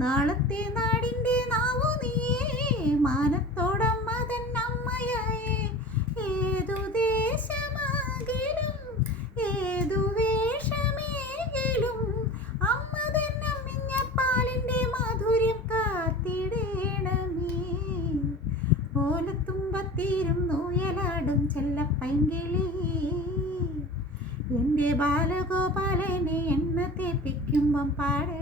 നാളത്തെ നാടിൻ്റെ നാവു നീയേ, മാനത്തോടമ്മ തൻ അമ്മയായേ. ഏതു ദേശമാകിലും ഏതു വേഷമേകിലും അമ്മ തൻ അമ്മിഞ്ഞ പാലിൻ്റെ മാധുര്യം കാത്തിടേണമേ. ഓലത്തുമ്പത്തിരും നൂയലാടും ചെല്ലപ്പൈങ്കിളി, എൻ്റെ ബാലഗോപാലനെ എണ്ണ തേപ്പിക്കുമ്പം പാടേ.